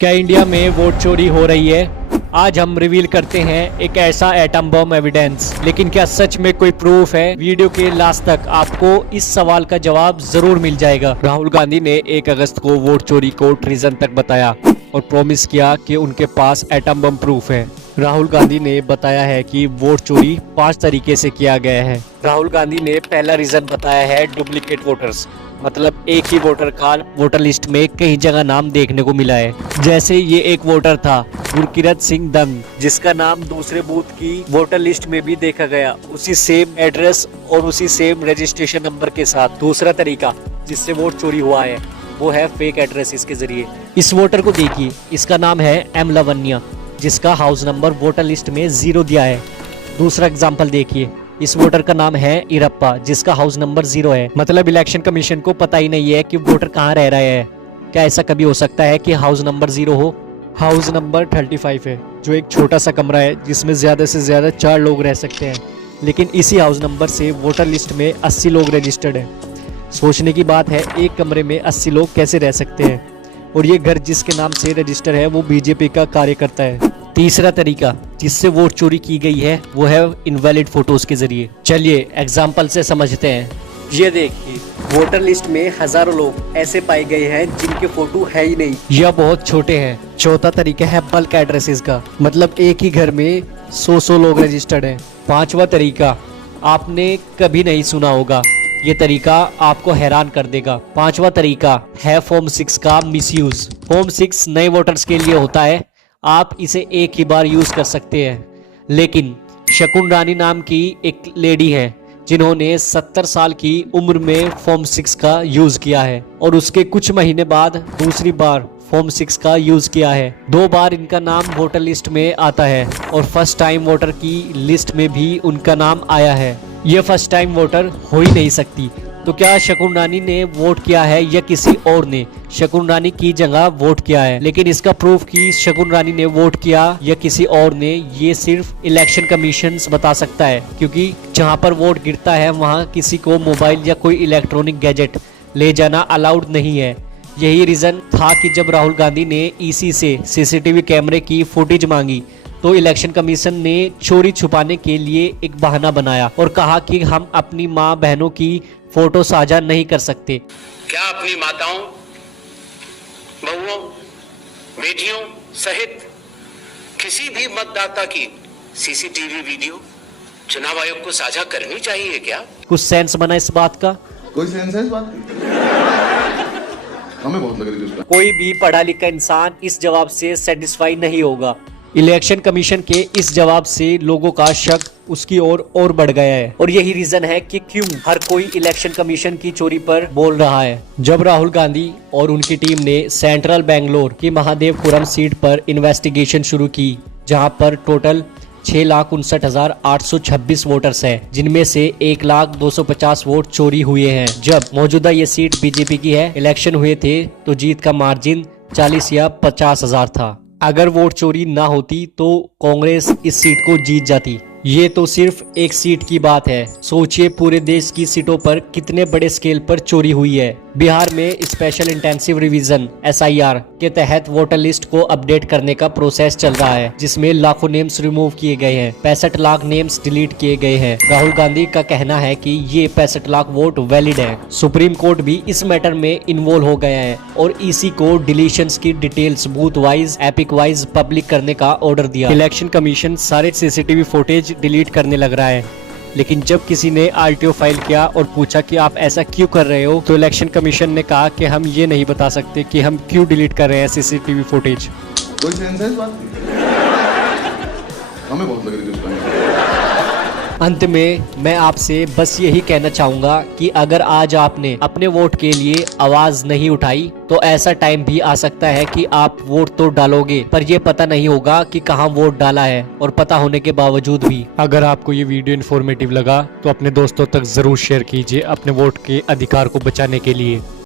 क्या इंडिया में वोट चोरी हो रही है? आज हम रिवील करते हैं एक ऐसा एटम बम एविडेंस। लेकिन क्या सच में कोई प्रूफ है? वीडियो के लास्ट तक आपको इस सवाल का जवाब जरूर मिल जाएगा। राहुल गांधी ने 1 अगस्त को वोट चोरी को ट्रीजन तक बताया और प्रॉमिस किया कि उनके पास एटम बम प्रूफ है। राहुल गांधी ने बताया है कि वोट चोरी 5 तरीके से किया गया है। राहुल गांधी ने पहला रीजन बताया है डुप्लीकेट वोटर्स, मतलब एक ही वोटर का वोटर लिस्ट में कई जगह नाम देखने को मिला है। जैसे ये एक वोटर था गुरकीरत सिंह दंग, जिसका नाम दूसरे बूथ की वोटर लिस्ट में भी देखा गया, उसी सेम एड्रेस और उसी सेम रजिस्ट्रेशन नंबर के साथ। दूसरा तरीका जिससे वोट चोरी हुआ है वो है फेक एड्रेस के जरिए। इस वोटर को देखिए, इसका नाम है एम लवन्या, जिसका हाउस नंबर वोटर लिस्ट में 0 दिया है। दूसरा एग्जाम्पल देखिए, इस वोटर का नाम है इरप्पा, जिसका हाउस नंबर 0 है। मतलब इलेक्शन कमीशन को पता ही नहीं है कि वोटर कहाँ रह रहे हैं। क्या ऐसा कभी हो सकता है कि हाउस नंबर 0 हो? हाउस नंबर 35 है, जो एक छोटा सा कमरा है जिसमें ज्यादा से ज्यादा 4 लोग रह सकते हैं। लेकिन इसी हाउस नंबर से वोटर लिस्ट में 80 लोग रजिस्टर्ड है। सोचने की बात है, एक कमरे में 80 लोग कैसे रह सकते हैं? और ये घर जिसके नाम से रजिस्टर है वो बीजेपी का कार्यकर्ता है। तीसरा तरीका जिससे वोट चोरी की गई है वो है इनवैलिड फोटोज के जरिए। चलिए एग्जाम्पल से समझते हैं। ये देखिए, वोटर लिस्ट में हजारों लोग ऐसे पाए गए हैं जिनके फोटो है ही नहीं या बहुत छोटे हैं। चौथा तरीका है बल्क एड्रेसेस का, मतलब एक ही घर में 100 लोग रजिस्टर्ड हैं। पांचवा तरीका आपने कभी नहीं सुना होगा, ये तरीका आपको हैरान कर देगा। पांचवा तरीका है फॉर्म 6 का मिसयूज। फॉर्म 6 नए वोटर्स के लिए होता है, आप इसे एक ही बार यूज कर सकते हैं। लेकिन शकुन रानी नाम की एक लेडी है जिन्होंने 70 साल की उम्र में फॉर्म 6 का यूज किया है और उसके कुछ महीने बाद दूसरी बार फॉर्म 6 का यूज किया है। 2 बार इनका नाम वोटर लिस्ट में आता है और फर्स्ट टाइम वोटर की लिस्ट में भी उनका नाम आया है। ये फर्स्ट टाइम वोटर हो ही नहीं सकती। तो क्या शकुन रानी ने वोट किया है या किसी और ने शकुन रानी की जगह वोट किया है? लेकिन इसका प्रूफ कि शकुन रानी ने वोट किया या किसी और ने, ये सिर्फ इलेक्शन कमीशन बता सकता है, क्योंकि जहां पर वोट गिरता है वहां किसी को मोबाइल या कोई इलेक्ट्रॉनिक गैजेट ले जाना अलाउड नहीं है। यही रीजन था कि जब राहुल गांधी ने ईसी से सीसीटीवी कैमरे की फुटेज मांगी तो इलेक्शन कमीशन ने चोरी छुपाने के लिए एक बहाना बनाया और कहा कि हम अपनी माँ बहनों की फोटो साझा नहीं कर सकते। क्या अपनी माताओं, बहुओं, बेटियों सहित किसी भी मतदाता की सीसीटीवी वीडियो चुनाव आयोग को साझा करनी चाहिए क्या? कुछ सेंस बना इस बात का? कोई सेंस है इस बात की? हमें बहुत लग रही थी उसका। कोई भी पढ़ा लिखा इंसान इस जवाब से सेटिस्फाई नहीं होगा। इलेक्शन कमीशन के इस जवाब से लोगों का शक उसकी ओर और बढ़ गया है और यही रीजन है कि क्यों हर कोई इलेक्शन कमीशन की चोरी पर बोल रहा है। जब राहुल गांधी और उनकी टीम ने सेंट्रल बेंगलोर की महादेवपुरम सीट पर इन्वेस्टिगेशन शुरू की, जहां पर टोटल 6,59,826 वोटर्स हैं, जिनमें से 1,02,50 वोट चोरी हुए हैं। जब मौजूदा ये सीट बीजेपी की है, इलेक्शन हुए थे तो जीत का मार्जिन 40 या 50 हजार था। अगर वोट चोरी ना होती तो कांग्रेस इस सीट को जीत जाती। ये तो सिर्फ एक सीट की बात है, सोचिए पूरे देश की सीटों पर कितने बड़े स्केल पर चोरी हुई है। बिहार में स्पेशल इंटेंसिव रिवीजन SIR के तहत वोटर लिस्ट को अपडेट करने का प्रोसेस चल रहा है, जिसमें लाखों नेम्स रिमूव किए गए हैं, 65 लाख नेम्स डिलीट किए गए हैं। राहुल गांधी का कहना है कि ये 65 लाख वोट वैलिड है। सुप्रीम कोर्ट भी इस मैटर में इन्वॉल्व हो गया है और इसी को डिलीशंस की details booth wise, epic wise public करने का ऑर्डर दिया। इलेक्शन कमीशन सारे CCTV फुटेज डिलीट करने लग रहा है। लेकिन जब किसी ने RTO फाइल किया और पूछा कि आप ऐसा क्यों कर रहे हो, तो इलेक्शन कमीशन ने कहा कि हम ये नहीं बता सकते कि हम क्यों डिलीट कर रहे हैं CCTV फुटेज। कोई सेंस है इस बात की? हमें बहुत लग रही थी उसका। अंत में मैं आपसे बस यही कहना चाहूंगा कि अगर आज आपने अपने वोट के लिए आवाज नहीं उठाई तो ऐसा टाइम भी आ सकता है कि आप वोट तो डालोगे पर ये पता नहीं होगा कि कहां वोट डाला है, और पता होने के बावजूद भी। अगर आपको ये वीडियो इन्फॉर्मेटिव लगा तो अपने दोस्तों तक जरूर शेयर कीजिए अपने वोट के अधिकार को बचाने के लिए।